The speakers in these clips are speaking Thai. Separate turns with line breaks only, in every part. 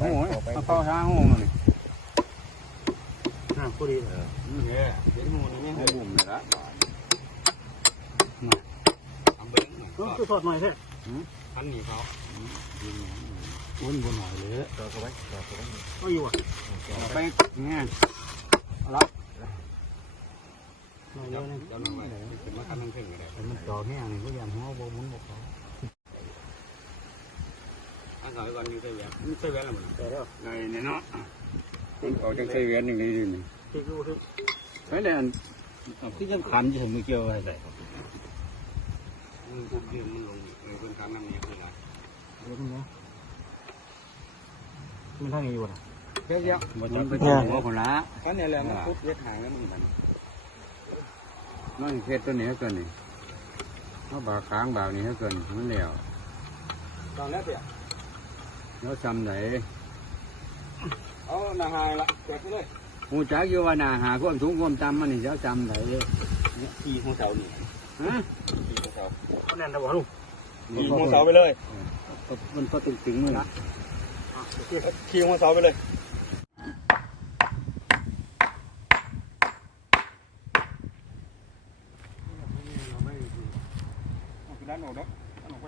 หูเอาเข้าช้าหูมันนี่
น้ำพอดี
เออนี่เห็นหูนี่หูบุ่มเลยละ
ทำเบิ้ง
ก็คือทอดหน่อยแท้
พันหนีเขา
วนบนหน่อยเลย
ต่อเขาไว้ต่อเขาไว้
ก็อยู่อะ
เอาไปเนี่ยเอาละ
หน่อย
เดี๋
เดี
ย
ยววนึง
เดี๋ยวนั่งไว้เป็นมาคันนั่งเพ่งก็ได้
มันจ่อแห้งนี่ก็ยังหัวบ่มุนบ่เขา
อันสองก่อนยู่ใส่แหวนนี่ใส่แหวนอะไรมั้ง
แต่แล้ว
ไงเนี่ยเนาะมันเขาจะใช้เวียนอย่งนี้ดินี่
ที่รู้ที่
ไม่ได้อันที่สำคัญจะถึงมือเกี่ยวอะไรใส่
มึงปุ๊บยืมมึงลงเออเป็นครั้งน้ำนี้คืออะไร
เดี๋ยวนี้มันทางอยู่อะ
เดี๋ยวๆมันไปถึงหัวคนละ
คันนี้แหละมันปุ๊บเวทหางแล้วมึงมัน
น้องเพชรตัวนี้เกินนี่เขาบาค้างบานี้เกินมันแล้ว
ตอนแรกเปีย
แล้วจำไหน
เอาหน้าหางละแกะไปเลย
หูจักอยู่ว่าหนาหาความสูงความจำมันนี่เจ้าจำไหน
ขี่หัวเสานี่
ฮะ
ขี่หัวเสา
ก็แน่นแต่ว่าลูก
ขี่หัวเสาไปเลย
มันก็ตึงตึงมือนะ
ขี่หัวเสาไปเลย
ด้านออกเด้อด้านออกไป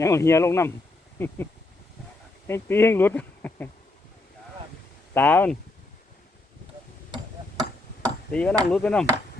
ยังเฮียลงน้ำให้ตีให้หลุด ตามันตีก็น้ำหลุดไปน้ำ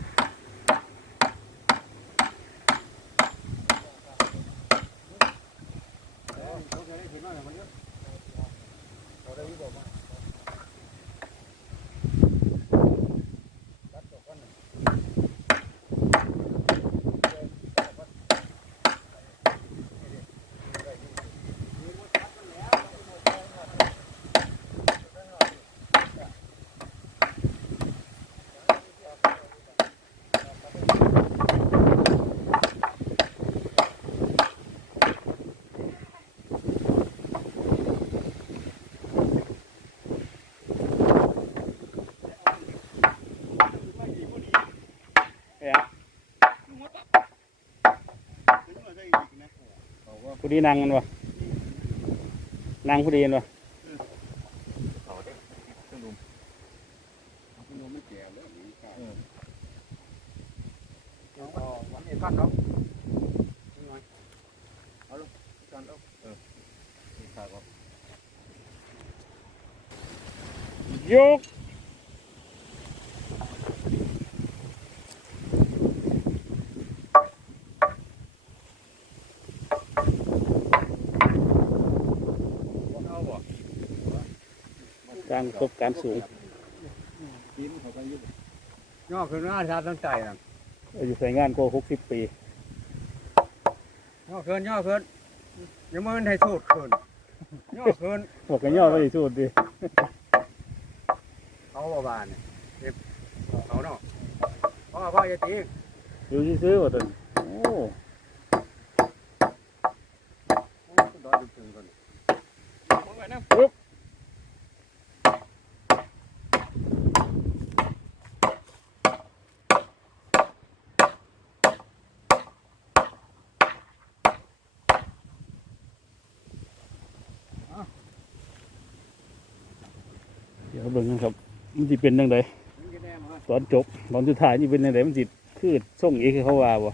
ผู้ดีนางมันวะนางผู้ดีมันวะ
วันนี้พันเนาะ
ยก การประสบการณ์สูง
ย่อขึ้นหน้าชาตั้งใจนะ
อยู่ใส่งานก็หกสิบปี
ย่อขึ้นย่อขึ้นยังมันให้สูดขึ้นย่อขึ้น
บอกกันย่อไปที่สุดดิ
เขาบ่บานเก็บเขาเนาะพ่อพ่อจะตี
อยู่ซื้อๆว่าตนโอ้
ดอยดึงๆก่อน
เดี๋ยวเบิ่งนะครับ มันจะเป็นยังไงตอนจบ ตอนสุดท้ายนี่เป็นยังไงมันจิคือส่งเอกเขาว่าบ่